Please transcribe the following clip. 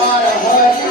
Mara, Rory.